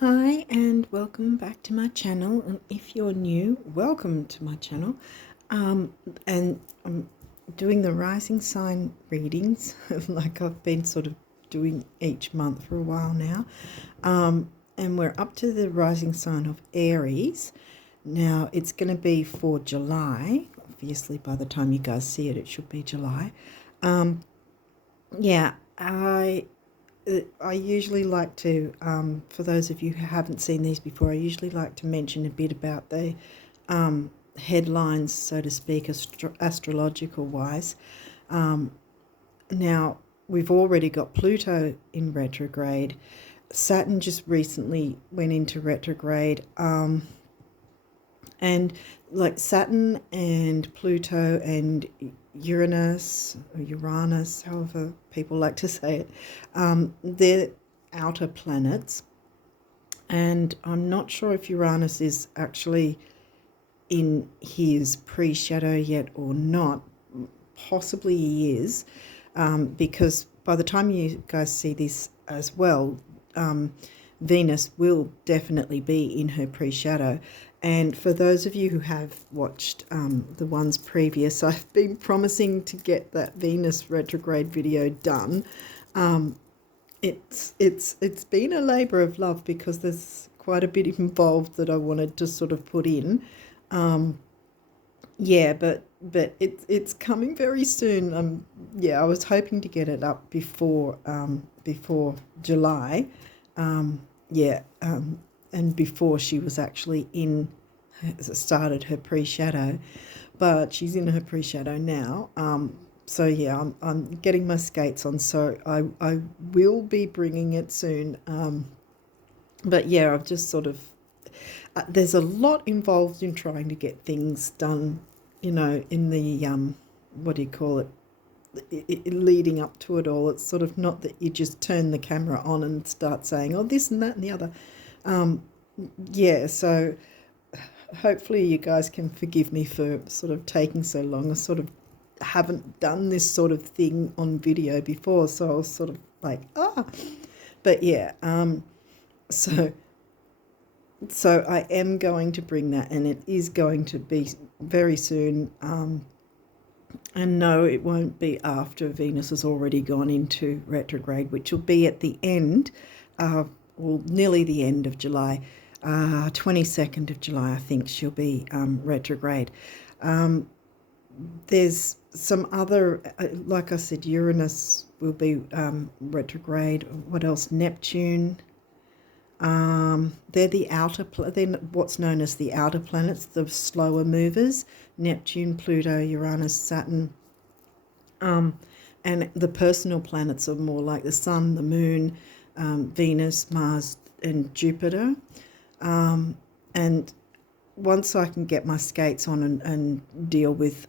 Hi and welcome back to my channel, and if you're new, welcome to my channel. And I'm doing the rising sign readings like I've been sort of doing each month for a while now. And we're up to the rising sign of Aries. Now it's going to be for July. Obviously by the time you guys see it, it should be July. Yeah, I usually like to, for those of you who haven't seen these before, I usually like to mention a bit about the headlines, so to speak, astrological wise. Now, we've already got Pluto in retrograde. Saturn just recently went into retrograde. And like Saturn and Pluto and Uranus, or Uranus, however people like to say it, they're outer planets. And I'm not sure if Uranus is actually in his pre-shadow yet or not. Possibly he is, because by the time you guys see this as well, Venus will definitely be in her pre-shadow. And for those of you who have watched the ones previous, I've been promising to get that Venus retrograde video done. It's been a labour of love because there's quite a bit involved that I wanted to sort of put in. Yeah, but it's coming very soon. Yeah, I was hoping to get it up before July. Yeah, and before she was actually started her pre-shadow, but she's in her pre-shadow now. So yeah, I'm getting my skates on, so I will be bringing it soon. But yeah, I've just sort of there's a lot involved in trying to get things done, in the what do you call it? Leading up to it all. It's sort of not that you just turn the camera on and start saying, oh, this and that and the other. Yeah, so hopefully you guys can forgive me for sort of taking so long. I sort of haven't done this sort of thing on video before, so I was sort of like, but yeah, so I am going to bring that, and it is going to be very soon. And no, it won't be after Venus has already gone into retrograde, which will be at the end, well, nearly the end of July. 22nd of July, I think she'll be retrograde. There's some other, like I said, Uranus will be retrograde. What else? Neptune. They're the they're what's known as the outer planets, the slower movers. Neptune, Pluto, Uranus, Saturn. And the personal planets are more like the Sun, the Moon, Venus, Mars, and Jupiter. And once I can get my skates on and deal with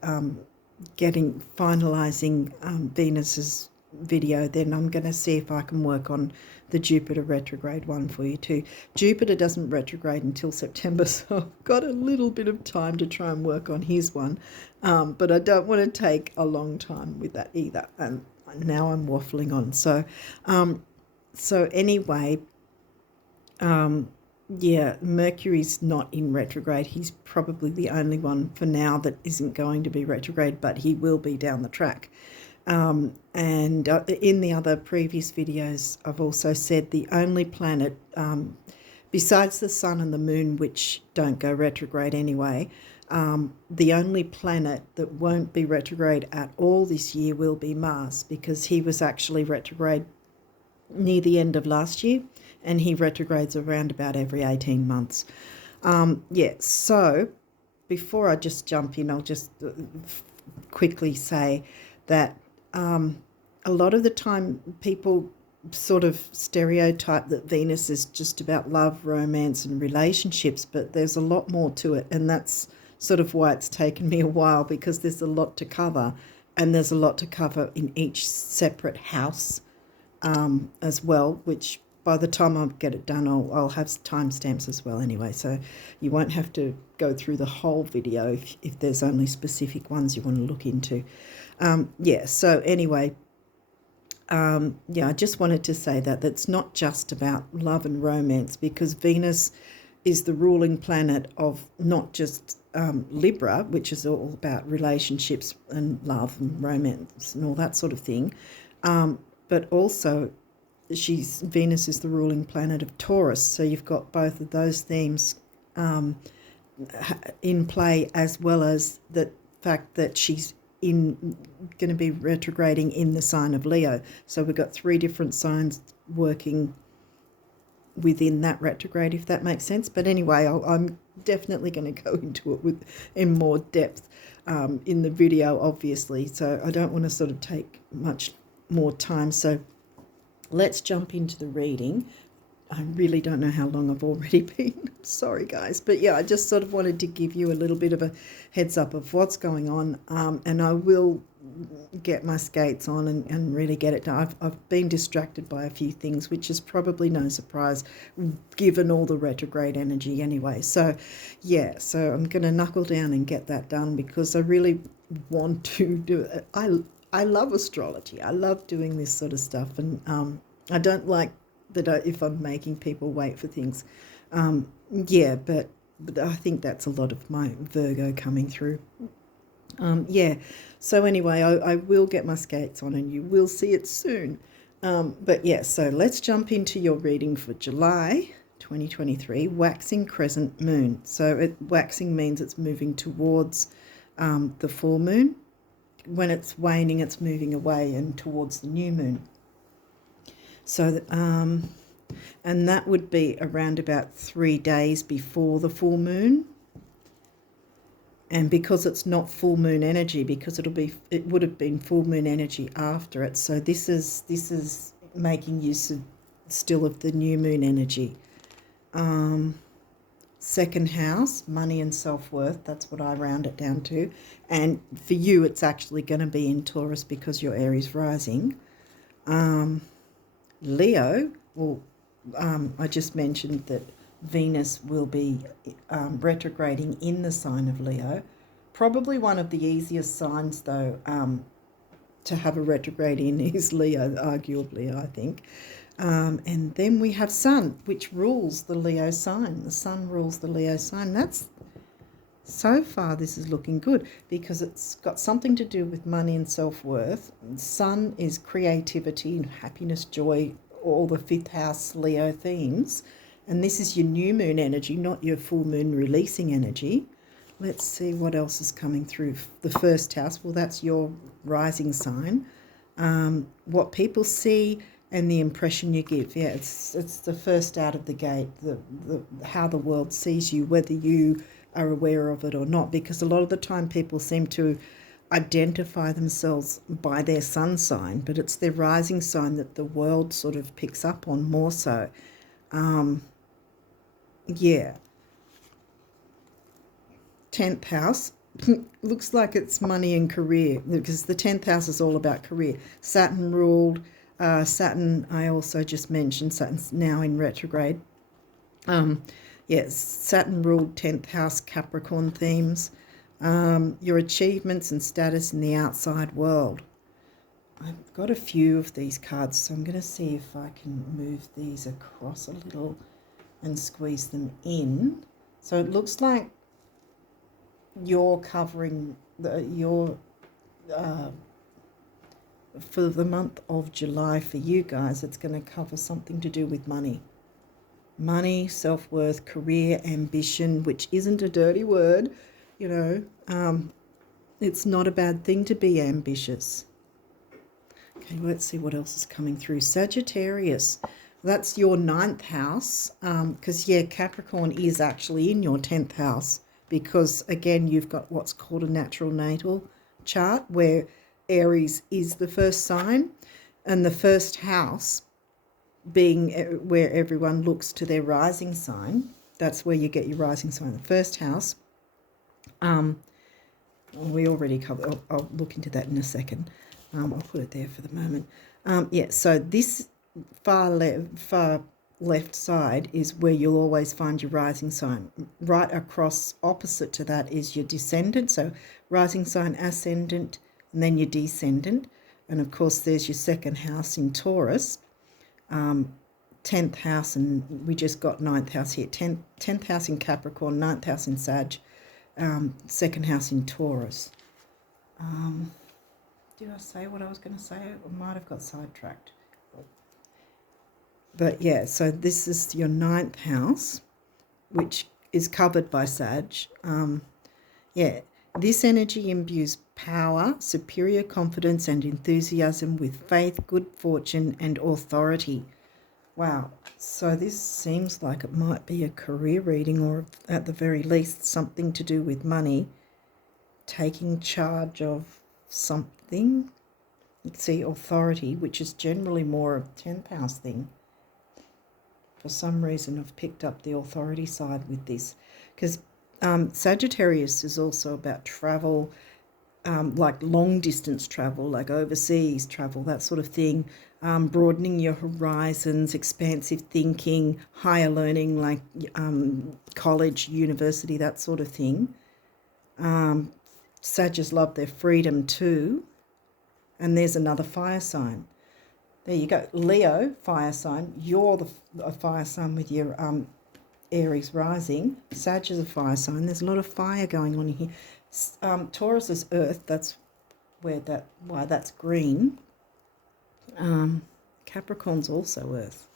finalising Venus's video, then I'm going to see if I can work on the Jupiter retrograde one for you too. Jupiter doesn't retrograde until September, so I've got a little bit of time to try and work on his one, but I don't want to take a long time with that either. And now I'm waffling on. So anyway, yeah, Mercury's not in retrograde. He's probably the only one for now that isn't going to be retrograde, but he will be down the track. And in the other previous videos, I've also said the only planet, besides the Sun and the Moon, which don't go retrograde anyway, the only planet that won't be retrograde at all this year will be Mars, because he was actually retrograde near the end of last year, and he retrogrades around about every 18 months. Yeah, so before I just jump in, I'll just quickly say that a lot of the time people sort of stereotype that Venus is just about love, romance, and relationships, but there's a lot more to it, and that's sort of why it's taken me a while, because there's a lot to cover, and there's a lot to cover in each separate house as well, which by the time I get it done, I'll have timestamps as well anyway, so you won't have to go through the whole video if there's only specific ones you want to look into. Yeah, so anyway, yeah, I just wanted to say that that's not just about love and romance, because Venus is the ruling planet of not just Libra, which is all about relationships and love and romance and all that sort of thing, but also Venus is the ruling planet of Taurus, so you've got both of those themes in play, as well as the fact that she's going to be retrograding in the sign of Leo. So we've got 3 different signs working within that retrograde, if that makes sense. But anyway, I'm definitely going to go into it in more depth in the video, obviously. So I don't want to sort of take much more time. So let's jump into the reading. I really don't know how long I've already been. Sorry, guys. But yeah, I just sort of wanted to give you a little bit of a heads up of what's going on. And I will get my skates on and really get it done. I've been distracted by a few things, which is probably no surprise given all the retrograde energy anyway. So yeah, so I'm going to knuckle down and get that done, because I really want to do it. I love astrology. I love doing this sort of stuff. And I don't like that if I'm making people wait for things. Yeah, but I think that's a lot of my Virgo coming through. Yeah, so anyway, I will get my skates on and you will see it soon. But yeah, so let's jump into your reading for July 2023, waxing crescent moon. So waxing means it's moving towards the full moon. When it's waning, it's moving away and towards the new moon. So, and that would be around about 3 days before the full moon. And because it's not full moon energy, because it would have been full moon energy after it. So this is making use still of the new moon energy. Second house, money and self-worth, that's what I round it down to. And for you, it's actually going to be in Taurus because you're Aries rising. Leo, well, I just mentioned that Venus will be retrograding in the sign of Leo. Probably one of the easiest signs, though, to have a retrograde in is Leo, arguably, I think. And then we have Sun, which rules the Leo sign. The Sun rules the Leo sign. That's, so far, this is looking good because it's got something to do with money and self-worth. Sun is creativity and happiness, joy, all the 5th house Leo themes. And this is your new moon energy, not your full moon releasing energy. Let's see what else is coming through. The 1st house, well, that's your rising sign. What people see and the impression you give. Yeah, it's the first out of the gate, how the world sees you, whether you are aware of it or not, because a lot of the time people seem to identify themselves by their sun sign, but it's their rising sign that the world sort of picks up on more so. Yeah. 10th house looks like it's money and career, because the 10th house is all about career. Saturn ruled. Saturn, I also just mentioned, Saturn's now in retrograde. Yes, Saturn ruled 10th house Capricorn themes. Your achievements and status in the outside world. I've got a few of these cards, so I'm going to see if I can move these across a little and squeeze them in. So it looks like you're covering for the month of July for you guys, it's going to cover something to do with money. Money, self-worth, career, ambition, which isn't a dirty word, you know. It's not a bad thing to be ambitious. Okay, let's see what else is coming through. Sagittarius, that's your 9th house, because, yeah, Capricorn is actually in your 10th house because, again, you've got what's called a natural natal chart where Aries is the first sign, and the 1st house being where everyone looks to their rising sign. That's where you get your rising sign, the 1st house. We already covered, I'll look into that in a second. I'll put it there for the moment. Yeah, so this far left side is where you'll always find your rising sign. Right across opposite to that is your descendant, so rising sign, ascendant, and then your descendant. And of course, there's your second house in Taurus, 10th house, and we just got 9th house here. 10th house in Capricorn, 9th house in Sag, second house in Taurus. Did I say what I was going to say? I might have got sidetracked. But yeah, so this is your 9th house, which is covered by Sag. Yeah, this energy imbues power, superior confidence and enthusiasm with faith, good fortune and authority. Wow, so this seems like it might be a career reading, or at the very least something to do with money, taking charge of something. Let's see, authority, which is generally more of 10th house thing. For some reason I've picked up the authority side with this, because Sagittarius is also about travel, like long distance travel, like overseas travel, that sort of thing, broadening your horizons, expansive thinking, higher learning, like college, university, that sort of thing. Sagittarius love their freedom too. And there's another fire sign. There you go. Leo, fire sign. You're a fire sign with your Aries rising. Sag is a fire sign. There's a lot of fire going on here. Taurus is earth. That's why that's green. Capricorn's also earth.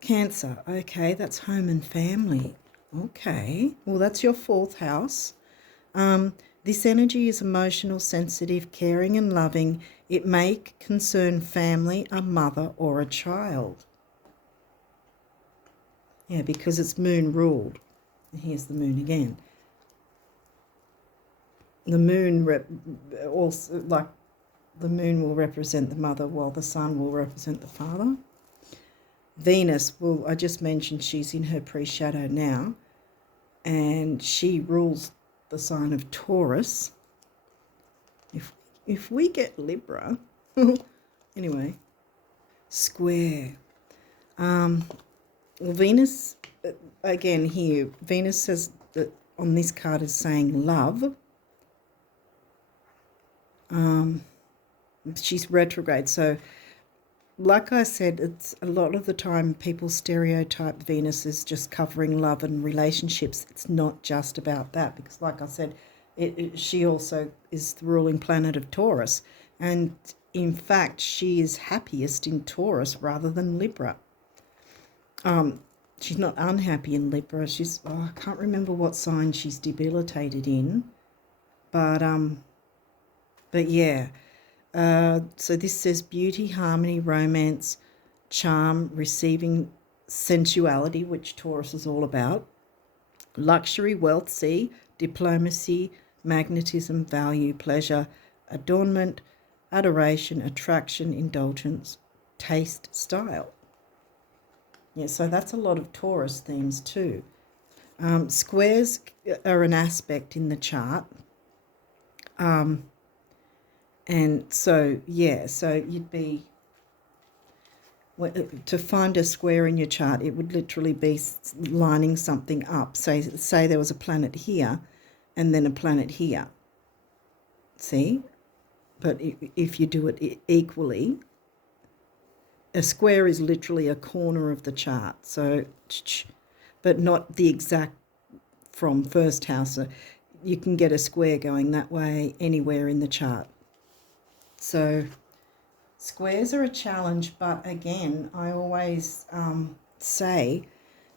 Cancer. Okay, that's home and family. Okay. Well, that's your 4th house. This energy is emotional, sensitive, caring and loving. It may concern family, a mother or a child. Yeah, because it's moon ruled. And here's the moon again. The moon also, like, the moon will represent the mother while the sun will represent the father. Venus, well, I just mentioned she's in her pre-shadow now, and she rules the sign of Taurus. If we get Libra, anyway, square. Well, Venus, again here, Venus says that on this card is saying love. She's retrograde, so like I said, it's a lot of the time people stereotype Venus as just covering love and relationships. It's not just about that, because like I said, she also is the ruling planet of Taurus, and in fact she is happiest in Taurus rather than Libra. She's not unhappy in Libra. She's I can't remember what sign she's debilitated in, but yeah. So this says beauty, harmony, romance, charm, receiving, sensuality, which Taurus is all about, luxury, wealth, see, diplomacy, magnetism, value, pleasure, adornment, adoration, attraction, indulgence, taste, style. Yeah, so that's a lot of Taurus themes too. Squares are an aspect in the chart. And so, yeah, so you'd be, to find a square in your chart, it would literally be lining something up. Say there was a planet here and then a planet here. See? But if you do it equally, a square is literally a corner of the chart. So, but not the exact from first house. So you can get a square going that way anywhere in the chart. So squares are a challenge, but again, I always say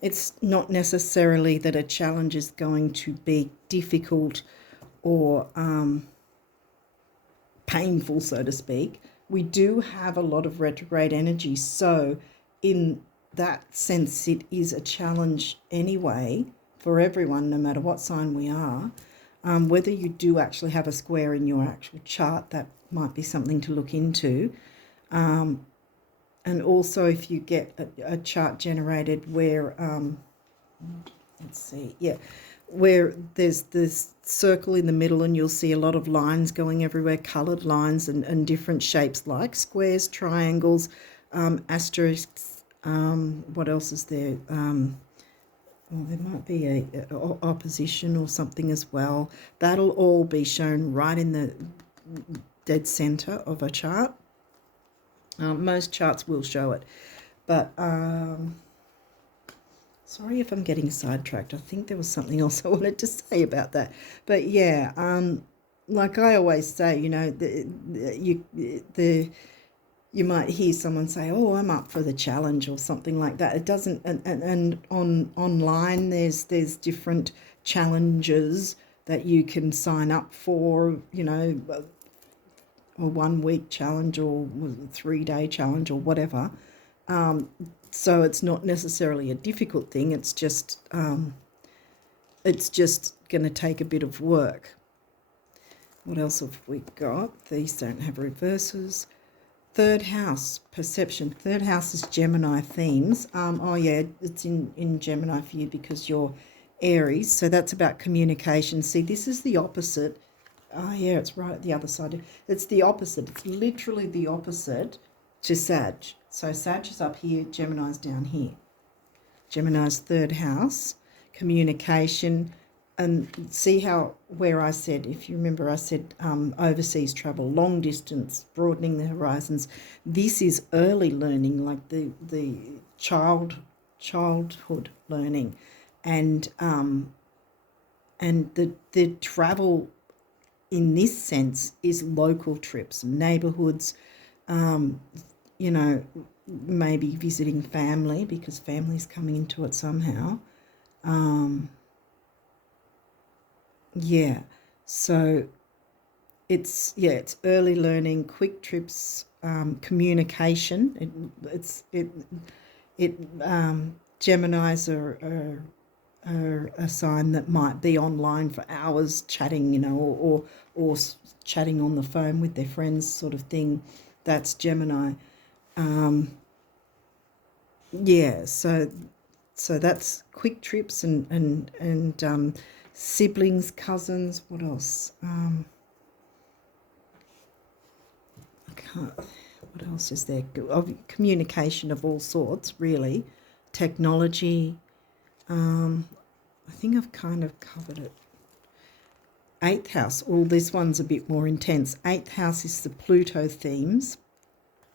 it's not necessarily that a challenge is going to be difficult or painful, so to speak. We do have a lot of retrograde energy, so in that sense it is a challenge anyway for everyone, no matter what sign we are. Whether you do actually have a square in your actual chart, that might be something to look into. And also if you get a chart generated where, let's see, yeah, where there's this circle in the middle and you'll see a lot of lines going everywhere, coloured lines and different shapes like squares, triangles, asterisks, what else is there? Well, there might be a opposition or something as well. That'll all be shown right in the dead center of a chart. Most charts will show it, but sorry if I'm getting sidetracked. I think there was something else I wanted to say about that. But yeah, like I always say, you know, you might hear someone say, "Oh, I'm up for the challenge" or something like that. It doesn't, and on online there's different challenges that you can sign up for, you know, a 1 week challenge or a 3 day challenge or whatever. So it's not necessarily a difficult thing. It's just going to take a bit of work. What else have we got? These don't have reverses. Third house, perception. Third house is Gemini themes. Oh yeah, it's in Gemini for you because you're Aries. So that's about communication. See, this is the opposite. Oh yeah, it's right at the other side. It's the opposite. It's literally the opposite to Sag. So Sag is up here, Gemini's down here. Gemini's third house, communication. And see how, where I said, if you remember, I said overseas travel, long distance, broadening the horizons. This is early learning, like the childhood learning, and the travel in this sense is local trips, neighbourhoods, you know, maybe visiting family because family's coming into it somehow. Yeah, so it's early learning, quick trips, communication. Geminis are a sign that might be online for hours chatting, you know, or chatting on the phone with their friends, sort of thing. That's Gemini. Yeah, so that's quick trips and siblings, cousins. What else? I can't. What else is there? Communication of all sorts, really. Technology. I think I've kind of covered it. Eighth house. Well, this one's a bit more intense. Eighth house is the Pluto themes,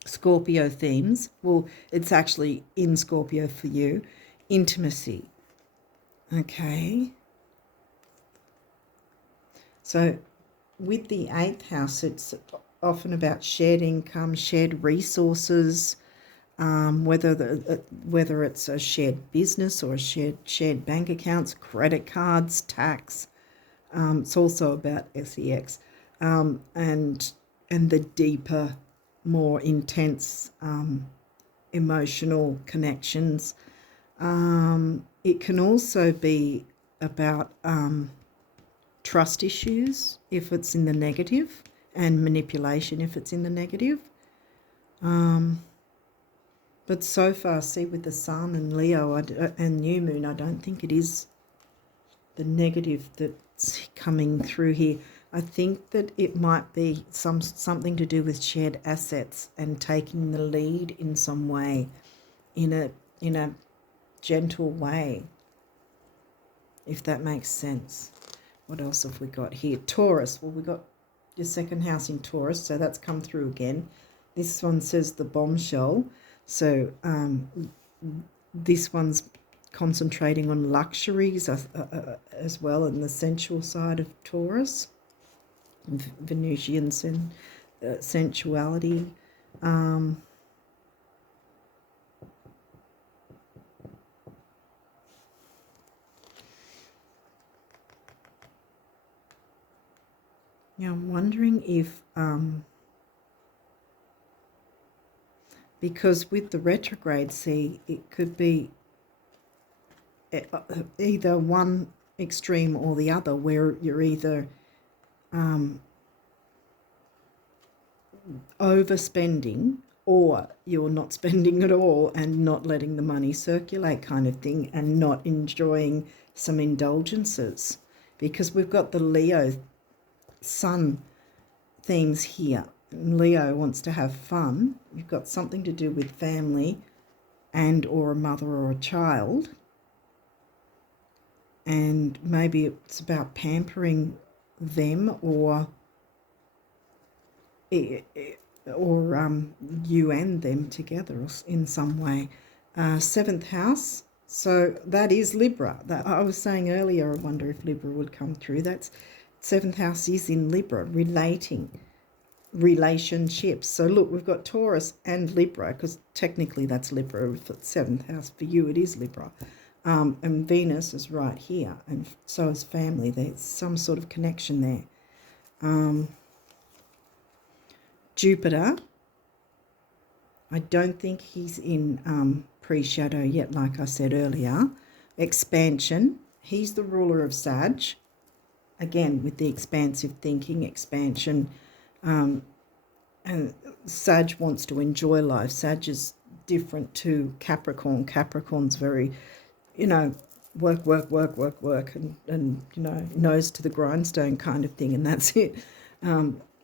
Scorpio themes. Well, it's actually in Scorpio for you. Intimacy. Okay. So with the eighth house, it's often about shared income, shared resources, whether it's a shared business or a shared bank accounts, credit cards, tax. It's also about sex, and the deeper, more intense emotional connections. It can also be about trust issues if it's in the negative, and manipulation if it's in the negative. But so far, see, with the Sun and Leo and New Moon, I don't think it is the negative that's coming through here. I think that it might be something to do with shared assets and taking the lead in some way, in a gentle way, if that makes sense. What else have we got here? Taurus. Well, we got your second house in Taurus, so that's come through again. This one says the bombshell. So this one's concentrating on luxuries as well, and the sensual side of Taurus, Venusian sensuality. Now I'm wondering if because with the retrograde, see, it could be either one extreme or the other, where you're either overspending or you're not spending at all and not letting the money circulate, kind of thing, and not enjoying some indulgences, because we've got the Leo Sun themes here. Leo wants to have fun. You've got something to do with family and or a mother or a child, and maybe it's about pampering them, or or you and them together in some way. Seventh house, so that is Libra. That I was saying earlier, I wonder if Libra would come through. That's seventh house is in Libra, relationships. So look, we've got Taurus and Libra, because technically that's Libra. If it's seventh house for you, it is Libra. And Venus is right here, and so is family. There's some sort of connection there. Jupiter, I don't think he's in pre-shadow yet, like I said earlier. Expansion, he's the ruler of Sag. Again, with the expansive thinking, expansion. And Sag wants to enjoy life. Sag is different to Capricorn. Capricorn's very, work, and nose to the grindstone kind of thing, and that's it.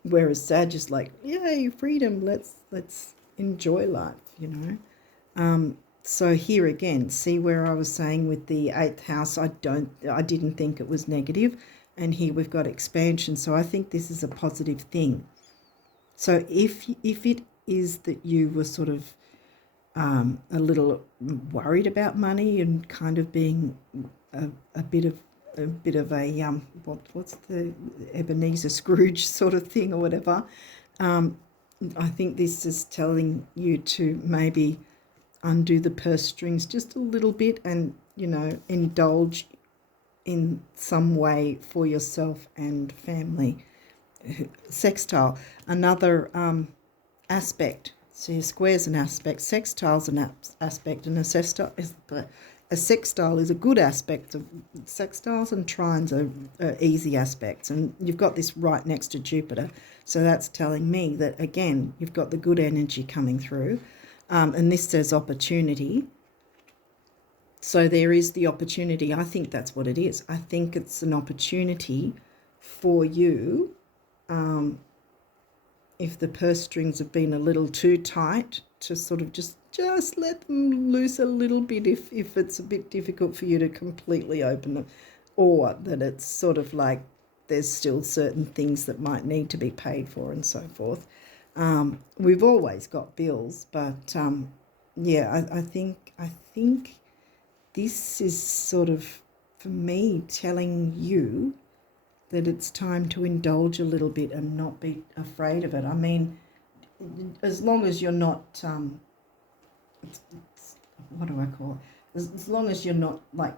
Whereas Sag is like, yay, freedom, let's enjoy life, So here again, see where I was saying with the 8th house, I didn't think it was negative, and here we've got expansion. So I think this is a positive thing. So if it is that you were sort of a little worried about money and kind of being a bit of a what's the Ebenezer Scrooge sort of thing or whatever, I think this is telling you to maybe undo the purse strings just a little bit and indulge in some way for yourself and family. Sextile, another aspect. See, a square's an aspect, sextile's an aspect, and a sextile is a good aspect. Sextiles and trines are easy aspects, and you've got this right next to Jupiter, so that's telling me that, again, you've got the good energy coming through, and this says opportunity. So there is the opportunity. I think that's what it is. I think it's an opportunity for you. If the purse strings have been a little too tight, to sort of just let them loose a little bit if it's a bit difficult for you to completely open them, or that it's sort of like there's still certain things that might need to be paid for and so forth. We've always got bills, but I think this is sort of, for me, telling you that it's time to indulge a little bit and not be afraid of it. I mean, as long as you're not, what do I call it? As long as you're not like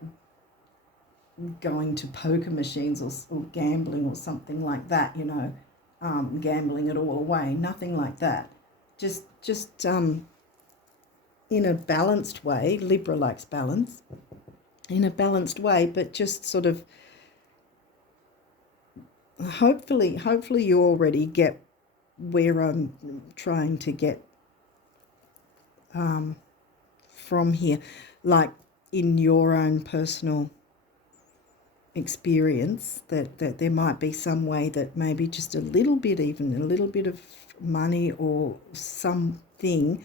going to poker machines or gambling or something like that, gambling it all away, nothing like that. Just in a balanced way. Libra likes balance. In a balanced way, but just sort of, hopefully you already get where I'm trying to get from here, like in your own personal experience, that there might be some way that maybe just a little bit of money or something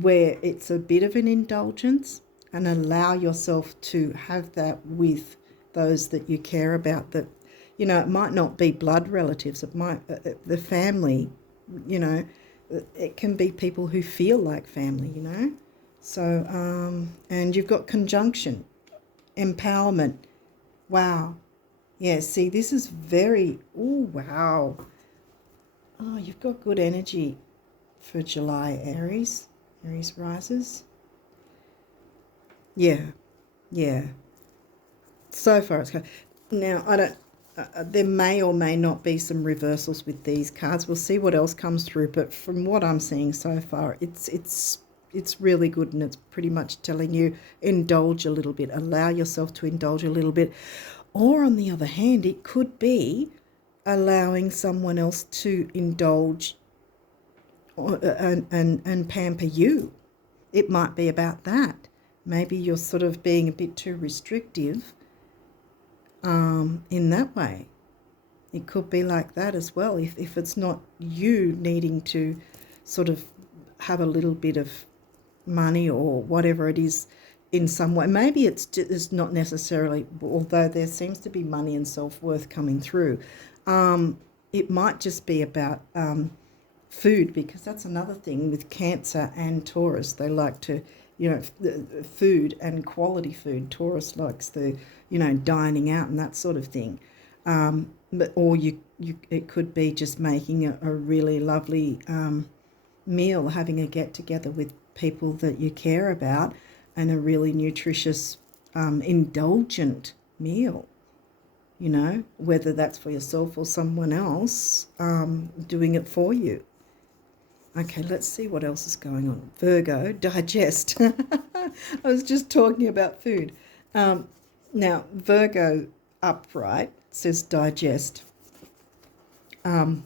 where it's a bit of an indulgence, and allow yourself to have that with those that you care about. That, it might not be blood relatives, it might, the family, it can be people who feel like family, So, and you've got conjunction, empowerment. Wow. Yeah, see, this is very, oh, wow. Oh, you've got good energy for July, Aries. Aries rises. Yeah. So far it's good. Now, I don't, there may or may not be some reversals with these cards. We'll see what else comes through, but from what I'm seeing so far, it's really good, and it's pretty much telling you indulge a little bit, allow yourself to indulge a little bit. Or on the other hand, it could be allowing someone else to indulge and pamper you. It might be about that. Maybe you're sort of being a bit too restrictive in that way. It could be like that as well, if it's not you needing to sort of have a little bit of money or whatever it is in some way. Maybe it's not necessarily, although there seems to be money and self-worth coming through. It might just be about food, because that's another thing with Cancer and Taurus. They like to, food and quality food. Taurus likes the, dining out and that sort of thing. Or it could be just making a really lovely meal, having a get together with people that you care about, and a really nutritious, indulgent meal. Whether that's for yourself or someone else doing it for you. Okay, let's see what else is going on. Virgo, digest. I was just talking about food. Now, Virgo upright says digest. And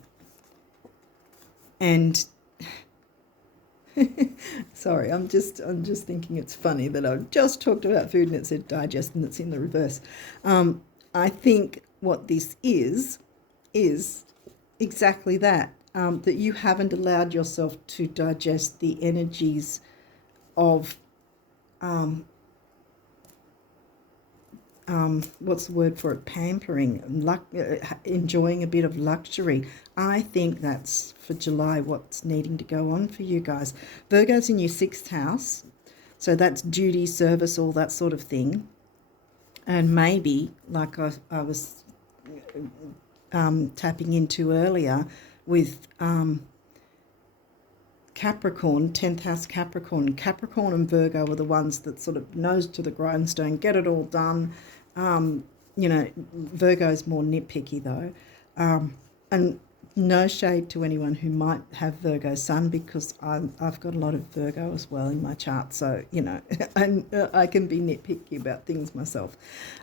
sorry, I'm just thinking it's funny that I've just talked about food and it said digest and it's in the reverse. I think what this is exactly that. That you haven't allowed yourself to digest the energies of, what's the word for it, pampering, enjoying a bit of luxury. I think that's for July what's needing to go on for you guys. Virgo's in your 6th house, so that's duty, service, all that sort of thing. And maybe, like I was tapping into earlier, with Capricorn, 10th house Capricorn. Capricorn and Virgo are the ones that sort of nose to the grindstone, get it all done. Virgo's more nitpicky though. And no shade to anyone who might have Virgo sun, because I've got a lot of Virgo as well in my chart. So, I can be nitpicky about things myself.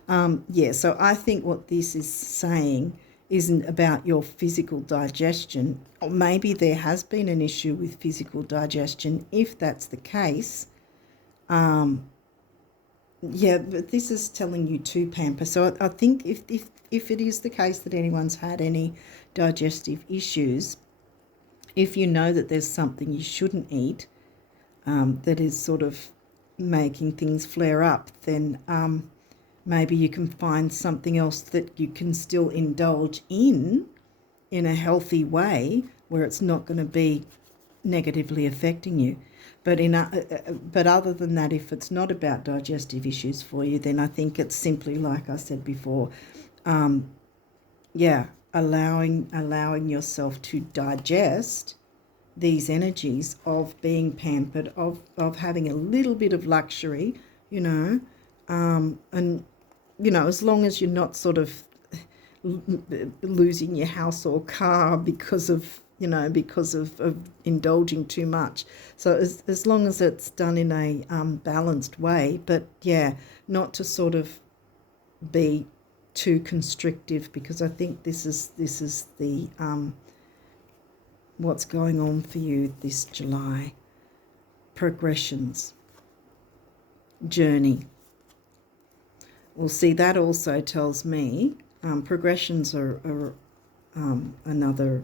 So I think what this is saying isn't about your physical digestion. Or maybe there has been an issue with physical digestion. If that's the case, but this is telling you to pamper. So I think if it is the case that anyone's had any digestive issues, if you know that there's something you shouldn't eat that is sort of making things flare up, then maybe you can find something else that you can still indulge in a healthy way, where it's not going to be negatively affecting you. But other than that, if it's not about digestive issues for you, then I think it's simply, like I said before, allowing yourself to digest these energies of being pampered, of having a little bit of luxury, and as long as you're not sort of losing your house or car because of indulging too much. So as long as it's done in a balanced way, but not to sort of be too constrictive, because I think this is the what's going on for you this July. Progressions, journey. Well, see, that also tells me progressions are another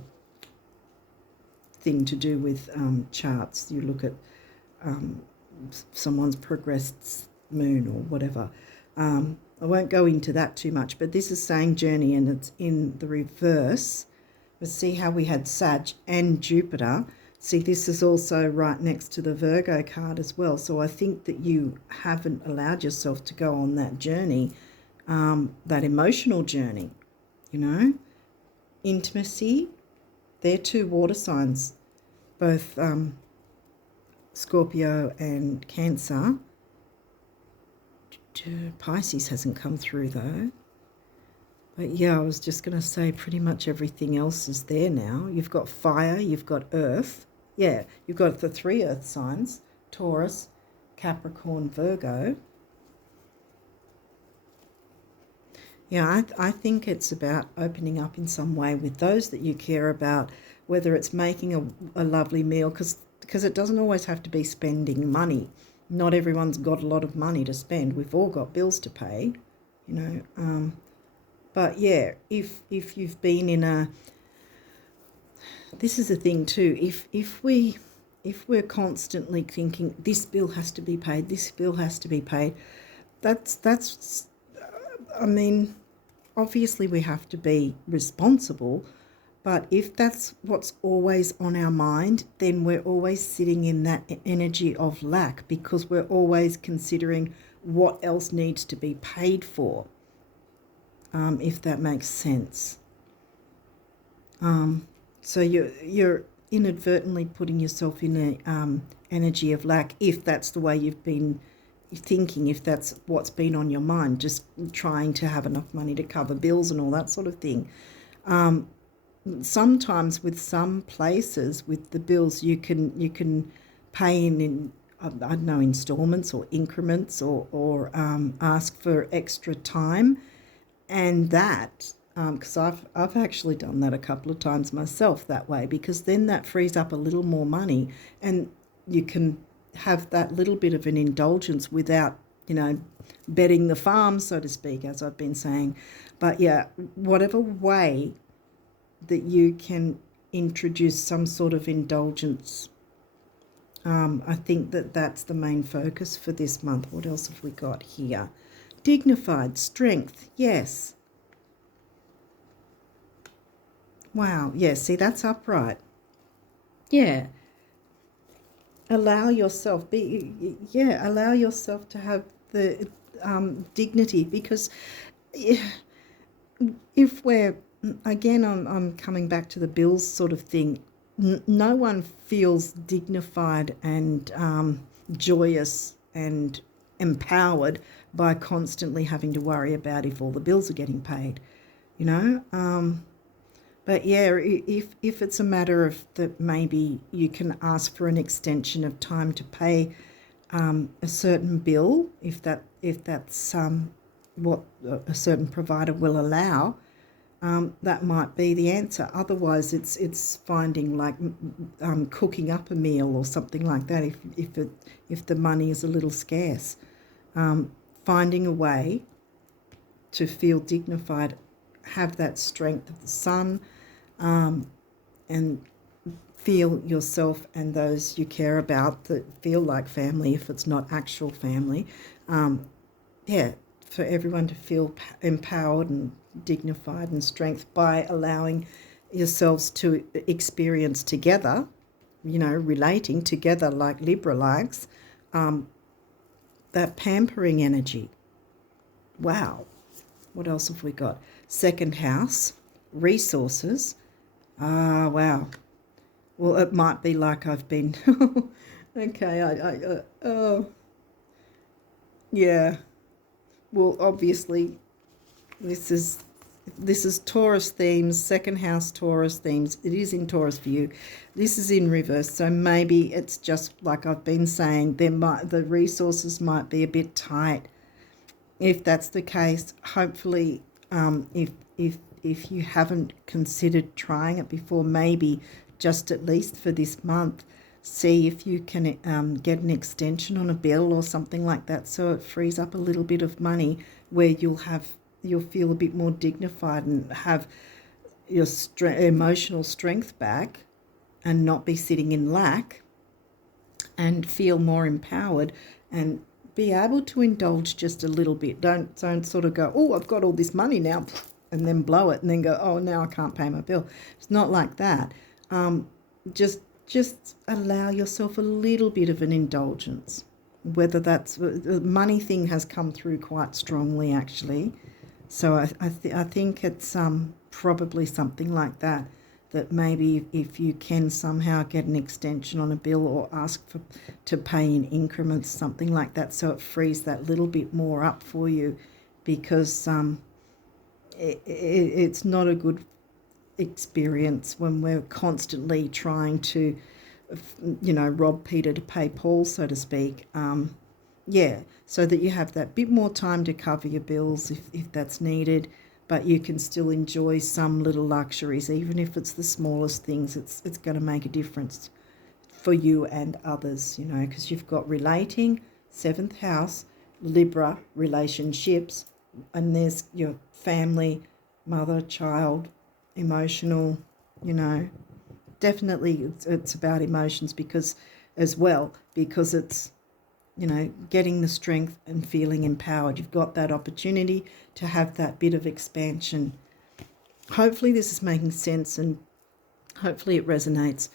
thing to do with charts. You look at someone's progressed moon or whatever. I won't go into that too much, but this is saying journey, and it's in the reverse. But see how we had Sag and Jupiter. See, this is also right next to the Virgo card as well. So I think that you haven't allowed yourself to go on that journey, that emotional journey, Intimacy. They're 2 water signs, both Scorpio and Cancer. Pisces hasn't come through though. But I was just going to say pretty much everything else is there now. You've got fire, you've got earth. You've got the 3 earth signs, Taurus, Capricorn, Virgo. I think it's about opening up in some way with those that you care about, whether it's making a lovely meal, because it doesn't always have to be spending money. Not everyone's got a lot of money to spend. We've all got bills to pay, But if you've been in this is the thing too. If we're constantly thinking this bill has to be paid, this bill has to be paid, I mean, obviously we have to be responsible, But if that's what's always on our mind, then we're always sitting in that energy of lack, because we're always considering what else needs to be paid for, if that makes sense. So you're inadvertently putting yourself in a energy of lack, if that's the way you've been thinking, if that's what's been on your mind, just trying to have enough money to cover bills and all that sort of thing. Sometimes with some places, with the bills, you can pay in I don't know, installments or increments, or ask for extra time, and that because I've actually done that a couple of times myself that way, because then that frees up a little more money, and you can have that little bit of an indulgence without, betting the farm, so to speak, as I've been saying. But yeah, whatever way that you can introduce some sort of indulgence, I think that's the main focus for this month. What else have we got here? Dignified, strength, yes. Wow, yeah, see, that's upright. Yeah. Allow yourself, allow yourself to have the dignity, because if we're, again, I'm coming back to the bills sort of thing, no one feels dignified and joyous and empowered by constantly having to worry about if all the bills are getting paid, But yeah, if it's a matter of that, maybe you can ask for an extension of time to pay a certain bill, if that's what a certain provider will allow. That might be the answer. Otherwise, it's finding, like, cooking up a meal or something like that. If the money is a little scarce, finding a way to feel dignified, have that strength of the sun, and feel yourself and those you care about that feel like family, if it's not actual family. For everyone to feel empowered and dignified and strength by allowing yourselves to experience together, relating together like Libra likes, that pampering energy. Wow. What else have we got? Second house, resources. Wow. Well, it might be like I've been... Okay, yeah. Well, obviously, this is Taurus themes, second house Taurus themes. It is in Taurus for you. This is in reverse, so maybe it's just like I've been saying, the resources might be a bit tight. If that's the case, hopefully, if you haven't considered trying it before, maybe just at least for this month, see if you can get an extension on a bill or something like that, so it frees up a little bit of money where you'll feel a bit more dignified and have your emotional strength back, and not be sitting in lack, and feel more empowered and be able to indulge just a little bit. Don't sort of go, oh, I've got all this money now, and then blow it, and then go, oh, now I can't pay my bill. It's not like that. Just allow yourself a little bit of an indulgence. Whether that's the money thing has come through quite strongly, actually. So I think it's probably something like that maybe if you can somehow get an extension on a bill, or ask to pay in increments, something like that, so it frees that little bit more up for you, because it's not a good experience when we're constantly trying to, rob Peter to pay Paul, so to speak. So that you have that bit more time to cover your bills if that's needed, but you can still enjoy some little luxuries, even if it's the smallest things. It's going to make a difference for you and others, because you've got relating, 7th house, Libra, relationships, and there's your family, mother, child, emotional, definitely it's about emotions, because it's, getting the strength and feeling empowered. You've got that opportunity to have that bit of expansion. Hopefully this is making sense, and Hopefully it resonates.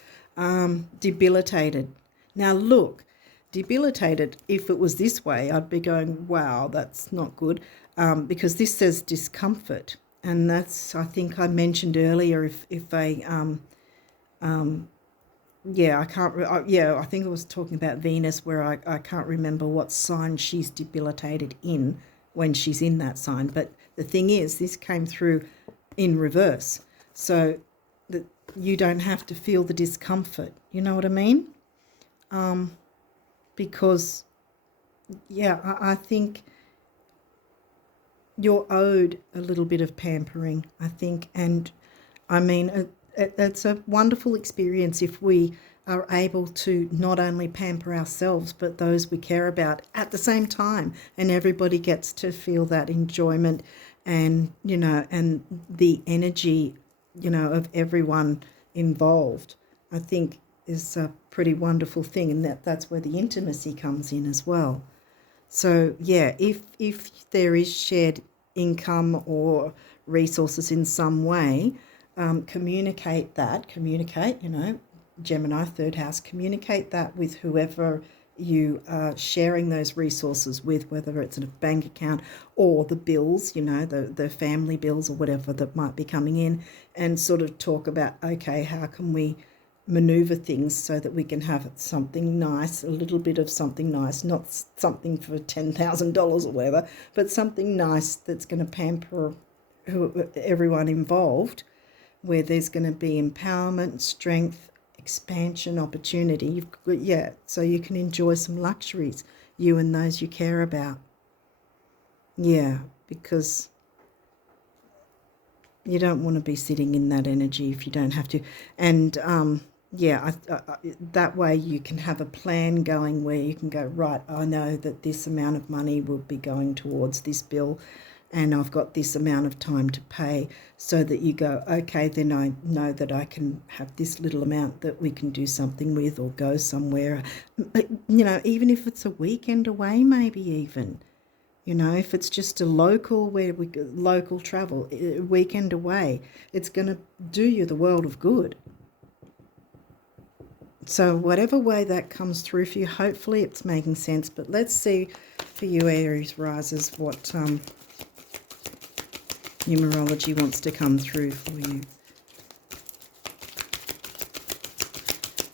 Debilitated. Now look, debilitated, if it was this way, I'd be going, wow, that's not good, because this says discomfort. And that's, I think I mentioned earlier, if a, yeah, I can't, yeah, I think I was talking about Venus, where I can't remember what sign she's debilitated in when she's in that sign. But the thing is, this came through in reverse. So that you don't have to feel the discomfort. You know what I mean? Because, yeah, I think you're owed a little bit of pampering, I think. And I mean, it's a wonderful experience if we are able to not only pamper ourselves, but those we care about at the same time. And everybody gets to feel that enjoyment and, you know, and the energy, you know, of everyone involved, I think is a pretty wonderful thing. And that's where the intimacy comes in as well. So yeah, if there is shared income or resources in some way, communicate, you know, Gemini, third house, communicate that with whoever you are sharing those resources with, whether it's a bank account or the bills, you know, the family bills or whatever that might be coming in, and sort of talk about, okay, how can we maneuver things so that we can have something nice, a little bit of something nice, not something for $10,000 or whatever, but something nice that's going to pamper everyone involved, where there's going to be empowerment, strength, expansion, opportunity. Yeah, so you can enjoy some luxuries, you and those you care about. Yeah, because you don't want to be sitting in that energy if you don't have to. And yeah, that way you can have a plan going where you can go, right, I know that this amount of money will be going towards this bill, and I've got this amount of time to pay, so that you go, okay, then I know that I can have this little amount that we can do something with or go somewhere. You know, even if it's a weekend away, maybe even. You know, if it's just a local local travel, a weekend away, it's going to do you the world of good. So whatever way that comes through for you, hopefully it's making sense. But let's see for you Aries risers what numerology wants to come through for you.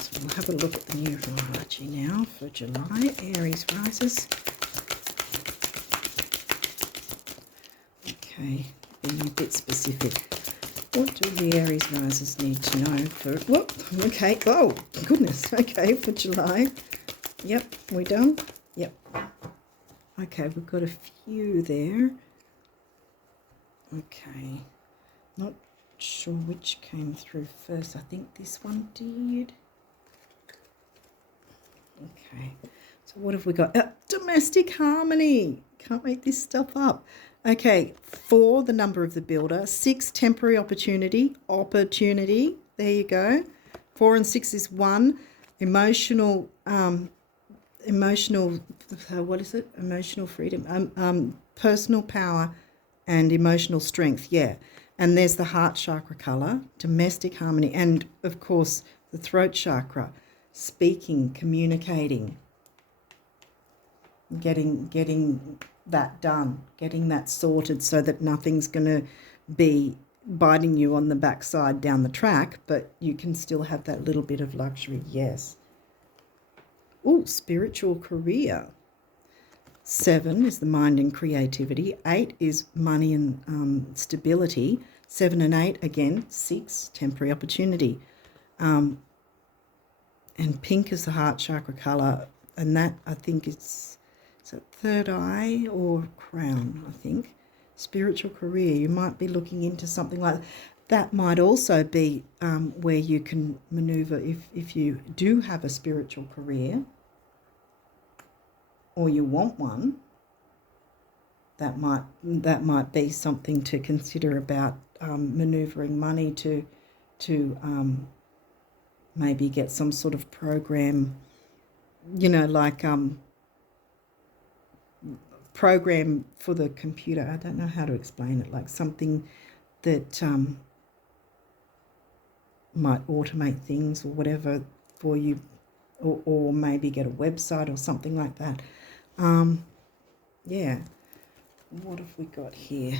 So we'll have a look at the numerology now for July, Aries risers. Okay, being a bit specific. What do the Aries risers need to know for... Whoop, okay, oh, goodness, okay, for July. Yep, we done? Yep. Okay, we've got a few there. Okay, not sure which came through first. I think this one did. Okay, so what have we got? Domestic harmony. Can't make this stuff up. Okay, 4, the number of the builder. 6, temporary opportunity. There you go. 4 and 6 is 1. Emotional, what is it? Emotional freedom. Personal power and emotional strength, yeah. And there's the heart chakra colour, domestic harmony, and of course the throat chakra, speaking, communicating, getting that done, getting that sorted so that nothing's going to be biting you on the backside down the track, but you can still have that little bit of luxury, yes. Oh, spiritual career. 7 is the mind and creativity. 8 is money and stability. 7 and 8, again, 6, temporary opportunity. And pink is the heart chakra colour, and that, I think, is it third eye or crown, I think. Spiritual career, you might be looking into something like that. That might also be where you can manoeuvre if you do have a spiritual career or you want one. That might be something to consider about manoeuvring money to maybe get some sort of program, you know, like program for the computer. I don't know how to explain it, like something that might automate things or whatever for you, or maybe get a website or something like that. Yeah. What have we got here?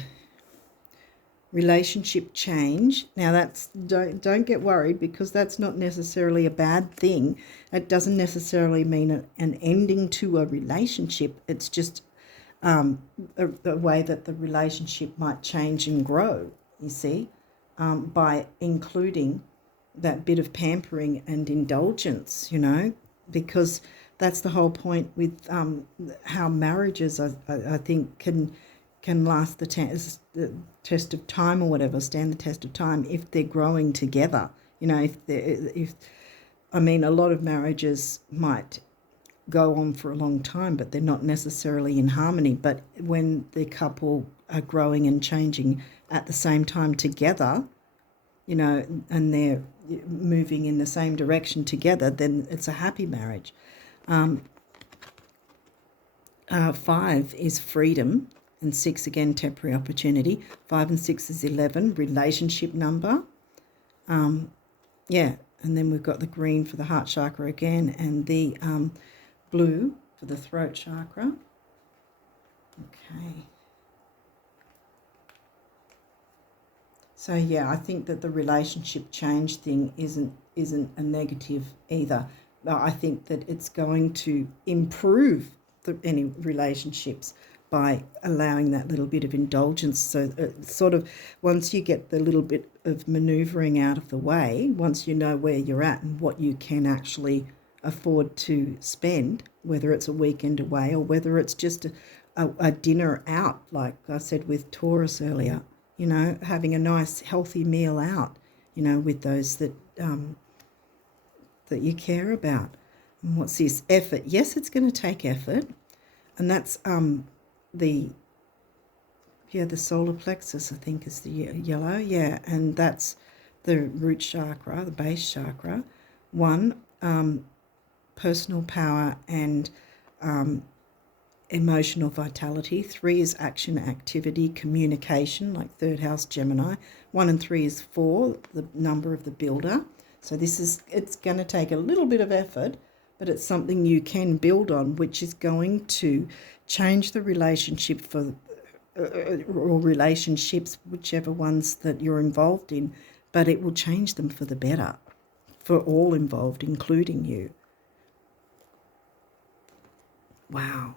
Relationship change. Now that's, don't get worried, because that's not necessarily a bad thing. It doesn't necessarily mean an ending to a relationship. It's just a way that the relationship might change and grow, you see, by including that bit of pampering and indulgence, you know, because that's the whole point with how marriages, I think, can last the test of time, or whatever, stand the test of time, if they're growing together. You know, if I mean, a lot of marriages might go on for a long time, but they're not necessarily in harmony. But when the couple are growing and changing at the same time together, you know, and they're moving in the same direction together, then it's a happy marriage. 5 is freedom, and 6 again, temporary opportunity. 5 and 6 is 11, relationship number. Yeah, and then we've got the green for the heart chakra again, and the blue for the throat chakra. Okay. So yeah, I think that the relationship change thing isn't a negative either. I think that it's going to improve any relationships by allowing that little bit of indulgence. So sort of, once you get the little bit of manoeuvring out of the way, once you know where you're at and what you can actually afford to spend, whether it's a weekend away or whether it's just a dinner out, like I said with Taurus earlier, you know, having a nice healthy meal out, you know, with those that that you care about. And what's this? Effort. Yes, it's going to take effort, and that's the solar plexus, I think, is the yellow. Yeah, and that's the root chakra, the base chakra. 1, personal power and emotional vitality. 3 is action, activity, communication, like third house Gemini. 1 and 3 is 4, the number of the builder. So it's going to take a little bit of effort, but it's something you can build on, which is going to change the relationship or relationships, whichever ones that you're involved in, but it will change them for the better for all involved, including you. Wow.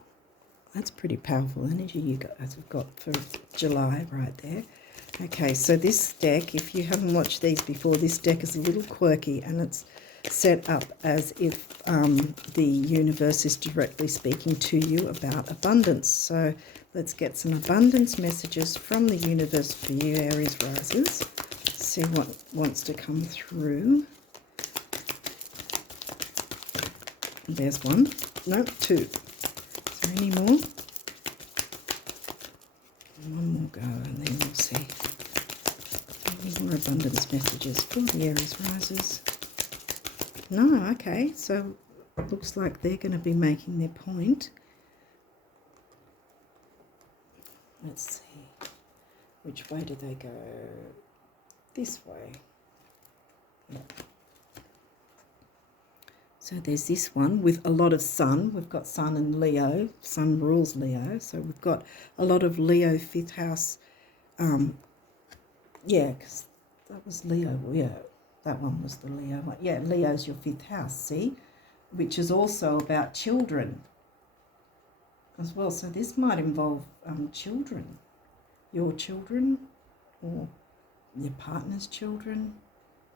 That's pretty powerful energy you guys have got for July right there. Okay, so this deck, if you haven't watched these before, this deck is a little quirky, and it's set up as if the universe is directly speaking to you about abundance. So let's get some abundance messages from the universe for you, Aries risers. See what wants to come through. There's 1. No, 2. Is there any more? One more go, and then we'll see. Any more abundance messages for the Aries risers? No, okay, so looks like they're going to be making their point. Let's see. Which way do they go? This way. Yeah. So there's this one with a lot of sun. We've got sun and Leo. Sun rules Leo. So we've got a lot of Leo 5th house. Yeah, because that was Leo. Yeah, that one was the Leo one. Yeah, Leo's your 5th house, see? Which is also about children as well. So this might involve children. Your children or your partner's children.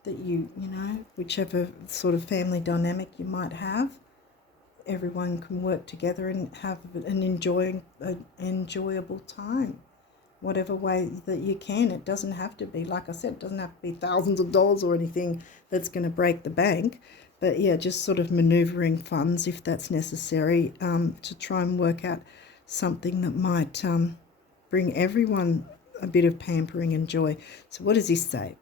That you know, whichever sort of family dynamic you might have, everyone can work together and have an enjoyable time, whatever way that you can. It doesn't have to be, like I said, it doesn't have to be thousands of dollars or anything that's going to break the bank, but yeah, just sort of manoeuvring funds if that's necessary, to try and work out something that might bring everyone a bit of pampering and joy. So what does this say?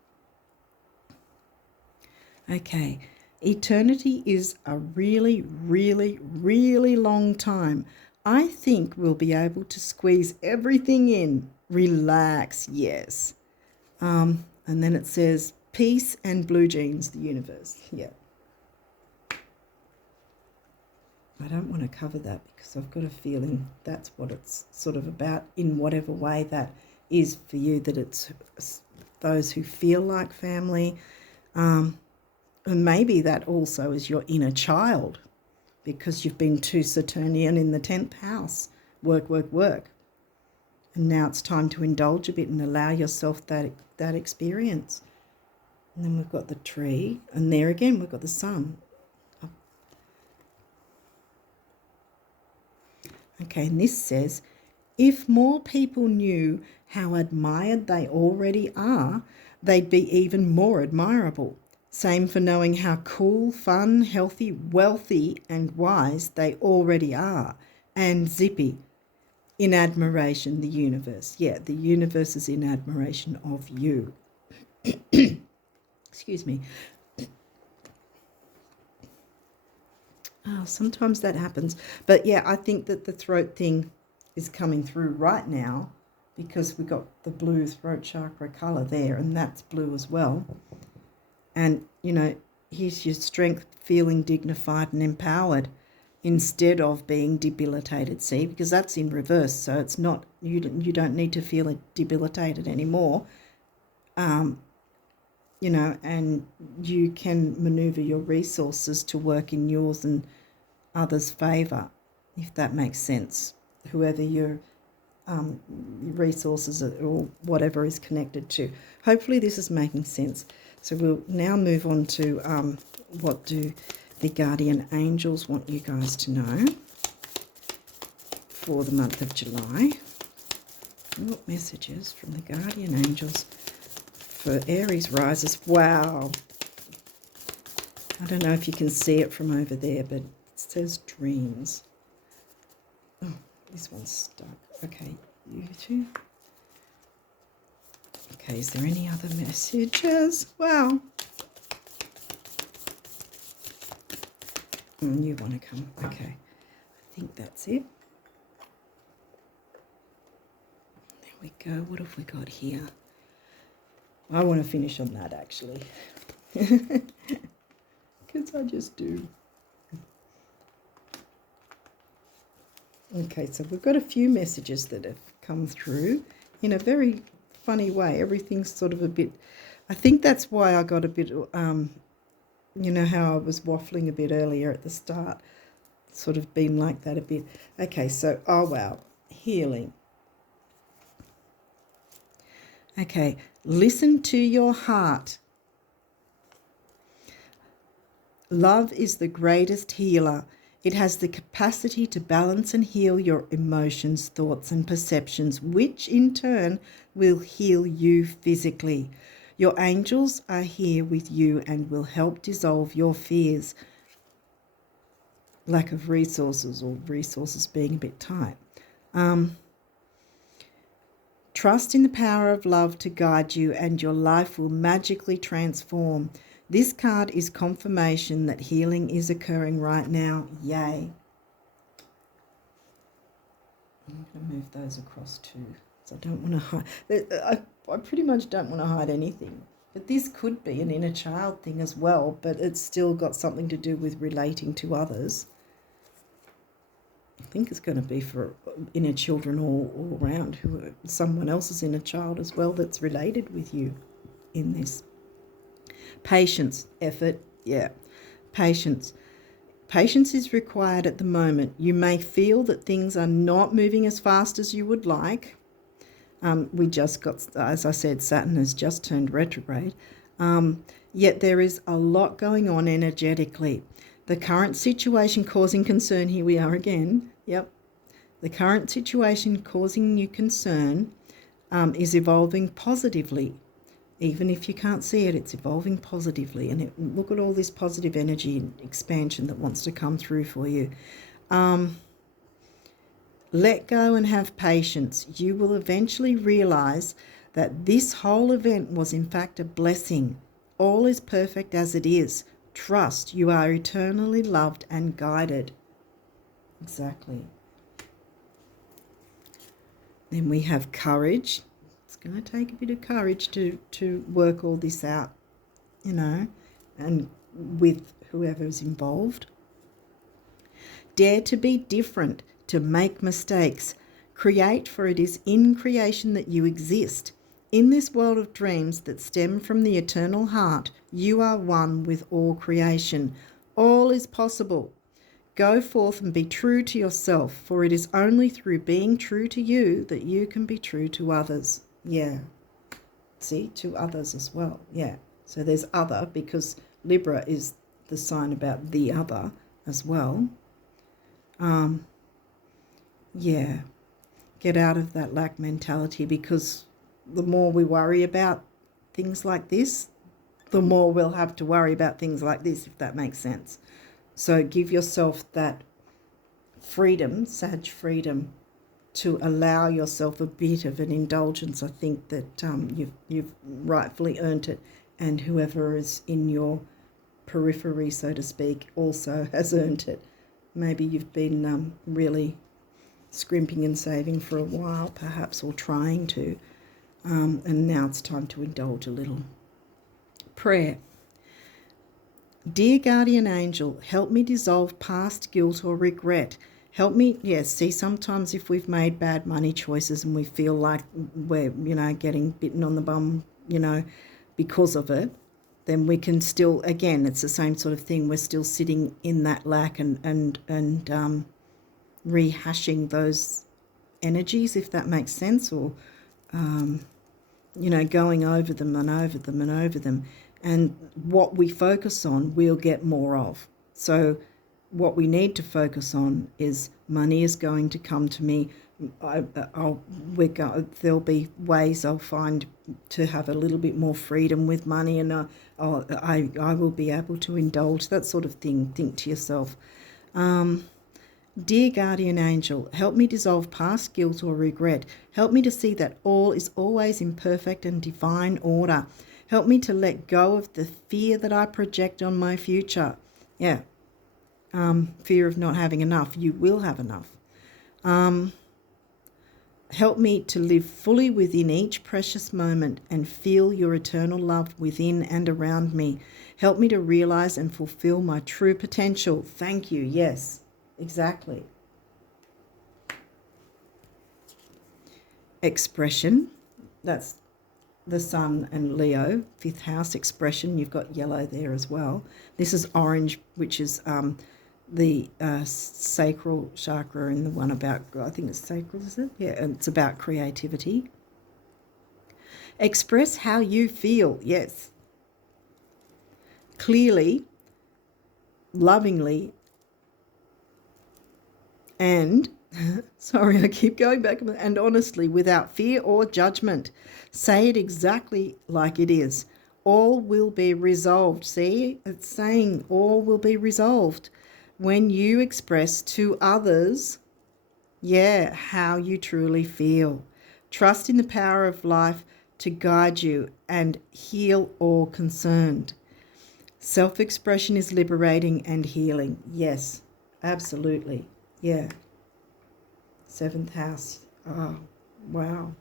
Okay, eternity is a really, really, really long time. I think we'll be able to squeeze everything in. Relax, yes. And then it says peace and blue jeans, the universe. Yeah. I don't want to cover that because I've got a feeling that's what it's sort of about, in whatever way that is for you, that it's those who feel like family. And maybe that also is your inner child, because you've been too Saturnian in the 10th house. Work, work, work. And now it's time to indulge a bit and allow yourself that experience. And then we've got the tree, and there again we've got the sun. Okay, and this says, if more people knew how admired they already are, they'd be even more admirable. Same for knowing how cool, fun, healthy, wealthy, and wise they already are. And zippy, in admiration, the universe. Yeah, the universe is in admiration of you. Excuse me. Oh, sometimes that happens. But yeah, I think that the throat thing is coming through right now, because we've got the blue throat chakra colour there, and that's blue as well. And, you know, here's your strength, feeling dignified and empowered instead of being debilitated. See, because that's in reverse. So it's not, you don't need to feel debilitated anymore. You know, and you can maneuver your resources to work in yours and others' favour, if that makes sense. Whoever your resources or whatever is connected to. Hopefully this is making sense. So we'll now move on to what do the guardian angels want you guys to know for the month of July. What messages from the guardian angels for Aries risers? Wow. I don't know if you can see it from over there, but it says dreams. Oh, this one's stuck. Okay, you two. Okay, is there any other messages? Wow. You want to come. Okay, I think that's it. There we go. What have we got here? I want to finish on that, actually. Because I just do. Okay, so we've got a few messages that have come through in a very funny way. Everything's sort of a bit, I think that's why I got a bit, you know how I was waffling a bit earlier at the start, sort of been like that a bit. Okay, so, oh wow, healing. Okay, listen to your heart. Love is the greatest healer. It has the capacity to balance and heal your emotions, thoughts, and perceptions, which in turn will heal you physically. Your angels are here with you and will help dissolve your fears. Lack of resources, or resources being a bit tight. Trust in the power of love to guide you, and your life will magically transform. This card is confirmation that healing is occurring right now. Yay. I'm going to move those across too. So I don't want to hide. I pretty much don't want to hide anything. But this could be an inner child thing as well, but it's still got something to do with relating to others. I think it's going to be for inner children all around, who are someone else's inner child as well that's related with you in this. Patience, effort, yeah. Patience. Patience is required at the moment. You may feel that things are not moving as fast as you would like. We just got, as I said, Saturn has just turned retrograde. Yet there is a lot going on energetically. The current situation causing concern, here we are again, yep. The current situation causing you concern is evolving positively. Even if you can't see it, it's evolving positively. And look at all this positive energy and expansion that wants to come through for you. Let go and have patience. You will eventually realize that this whole event was in fact a blessing. All is perfect as it is. Trust, you are eternally loved and guided. Exactly. Then we have courage. It's going to take a bit of courage to work all this out you know, and with whoever's involved. Dare to be different, to make mistakes. Create, for it is in creation that you exist. In this world of dreams that stem from the eternal heart, you are one with all creation. All is possible. Go forth and be true to yourself, for it is only through being true to you that you can be true to others. Yeah. See, to others as well. Yeah. So there's other, because Libra is the sign about the other as well. Yeah. Get out of that lack mentality, because the more we worry about things like this, the more we'll have to worry about things like this, if that makes sense. So give yourself that freedom, Sag freedom, to allow yourself a bit of an indulgence. I think that you've rightfully earned it, and whoever is in your periphery, so to speak, also has earned it. Maybe you've been really scrimping and saving for a while, perhaps, or trying to, and now it's time to indulge a little. Prayer. Dear guardian angel, help me dissolve past guilt or regret. Help me, yes, see, sometimes if we've made bad money choices and we feel like we're, getting bitten on the bum, because of it, then we can still, again, it's the same sort of thing. We're still sitting in that lack and rehashing those energies, if that makes sense, or, going over them and over them and over them. And what we focus on, we'll get more of. So what we need to focus on is money is going to come to me. There'll be ways I'll find to have a little bit more freedom with money, and I will be able to indulge, that sort of thing. Think to yourself, dear guardian angel, help me dissolve past guilt or regret. Help me to see that all is always in perfect and divine order. Help me to let go of the fear that I project on my future. Yeah. Fear of not having enough. You will have enough. Help me to live fully within each precious moment and feel your eternal love within and around me. Help me to realize and fulfill my true potential. Thank you. Yes, exactly. Expression. That's the Sun and Leo, 5th house. Expression. You've got yellow there as well. This is orange, which is the sacral chakra, and the one about, I think it's sacral, is it? Yeah, and it's about creativity. Express how you feel. Yes. Clearly, lovingly, and sorry, I keep going back, and honestly, without fear or judgment. Say it exactly like it is. All will be resolved. See, it's saying all will be resolved when you express to others, how you truly feel. Trust in the power of life to guide you and heal all concerned. Self-expression is liberating and healing. Yes, absolutely. Yeah. 7th house. Oh, wow.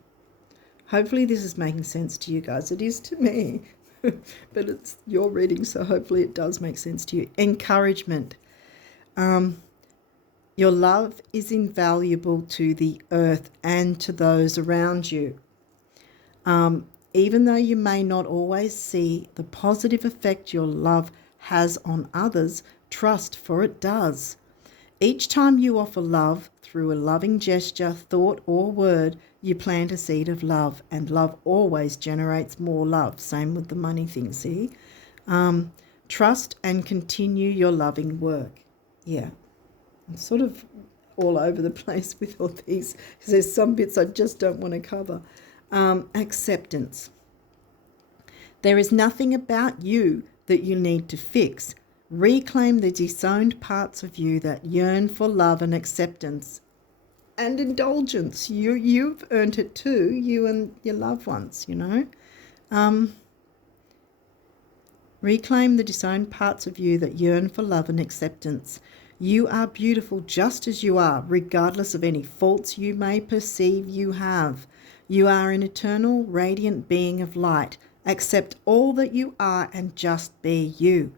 Hopefully this is making sense to you guys. It is to me, but it's your reading, so hopefully it does make sense to you. Encouragement. Your love is invaluable to the earth and to those around you. Even though you may not always see the positive effect your love has on others, trust, for it does. Each time you offer love through a loving gesture, thought, or word, you plant a seed of love, and love always generates more love. Same with the money thing, see? Trust and continue your loving work. Yeah. I'm sort of all over the place with all these, because there's some bits I just don't want to cover. Acceptance. There is nothing about you that you need to fix. Reclaim the disowned parts of you that yearn for love and acceptance and indulgence. You've earned it too, you and your loved ones, Reclaim the disowned parts of you that yearn for love and acceptance. You are beautiful just as you are, regardless of any faults you may perceive you have. You are an eternal, radiant being of light, Accept all that you are and just be you.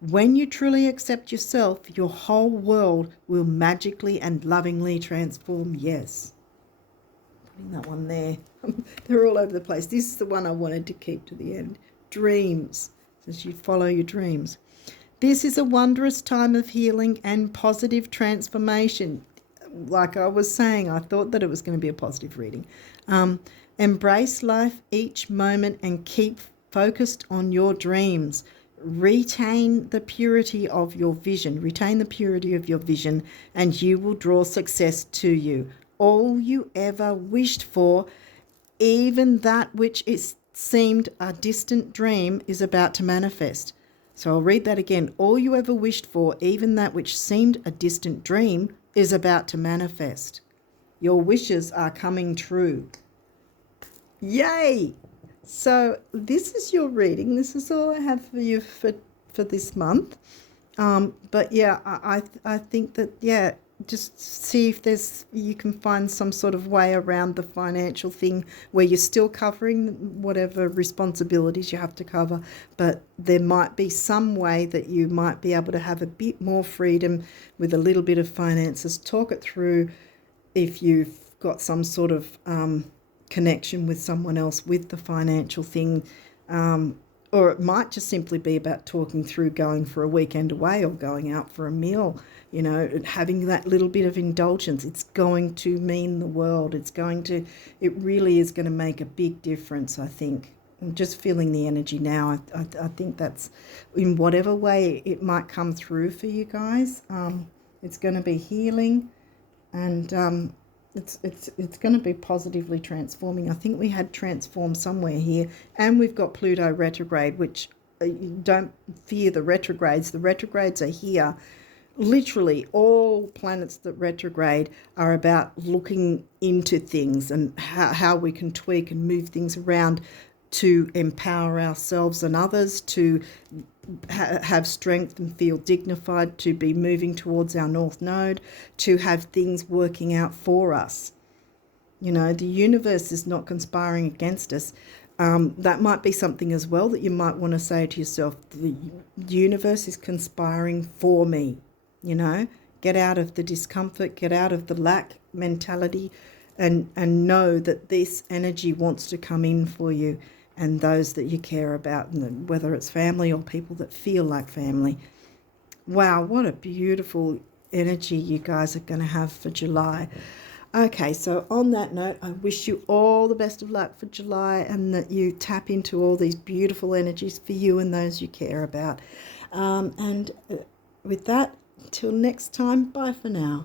When you truly accept yourself, your whole world will magically and lovingly transform. Yes. Putting that one there. They're all over the place. This is the one I wanted to keep to the end. Dreams. As you follow your dreams. This is a wondrous time of healing and positive transformation. Like I was saying, I thought that it was going to be a positive reading. Embrace life each moment and keep focused on your dreams. Retain the purity of your vision. Retain the purity of your vision, and you will draw success to you. All you ever wished for, even that which is seemed a distant dream, is about to manifest. So I'll read that again. All you ever wished for, even that which seemed a distant dream, is about to manifest. Your wishes are coming true. Yay! So this is your reading. This is all I have for you for this month. But yeah, I think that, yeah, just see if you can find some sort of way around the financial thing where you're still covering whatever responsibilities you have to cover, but there might be some way that you might be able to have a bit more freedom with a little bit of finances. Talk it through if you've got some sort of connection with someone else with the financial thing, or it might just simply be about talking through going for a weekend away or going out for a meal. You know, having that little bit of indulgence, it's going to mean the world. It really is going to make a big difference, I think. I'm just feeling the energy now. I think that's, in whatever way it might come through for you guys, it's going to be healing, and it's going to be positively transforming. I think we had transform somewhere here, and we've got Pluto retrograde, which don't fear the retrogrades. The retrogrades are here. Literally all planets that retrograde are about looking into things and how we can tweak and move things around to empower ourselves and others, to have strength and feel dignified, to be moving towards our North Node, to have things working out for us. You know, the universe is not conspiring against us. That might be something as well that you might want to say to yourself. The universe is conspiring for me. You know, get out of the discomfort, get out of the lack mentality, and know that this energy wants to come in for you and those that you care about, and whether it's family or people that feel like family. Wow, what a beautiful energy you guys are going to have for July. Okay, so on that note, I wish you all the best of luck for July, and that you tap into all these beautiful energies for you and those you care about. With that, till next time, bye for now.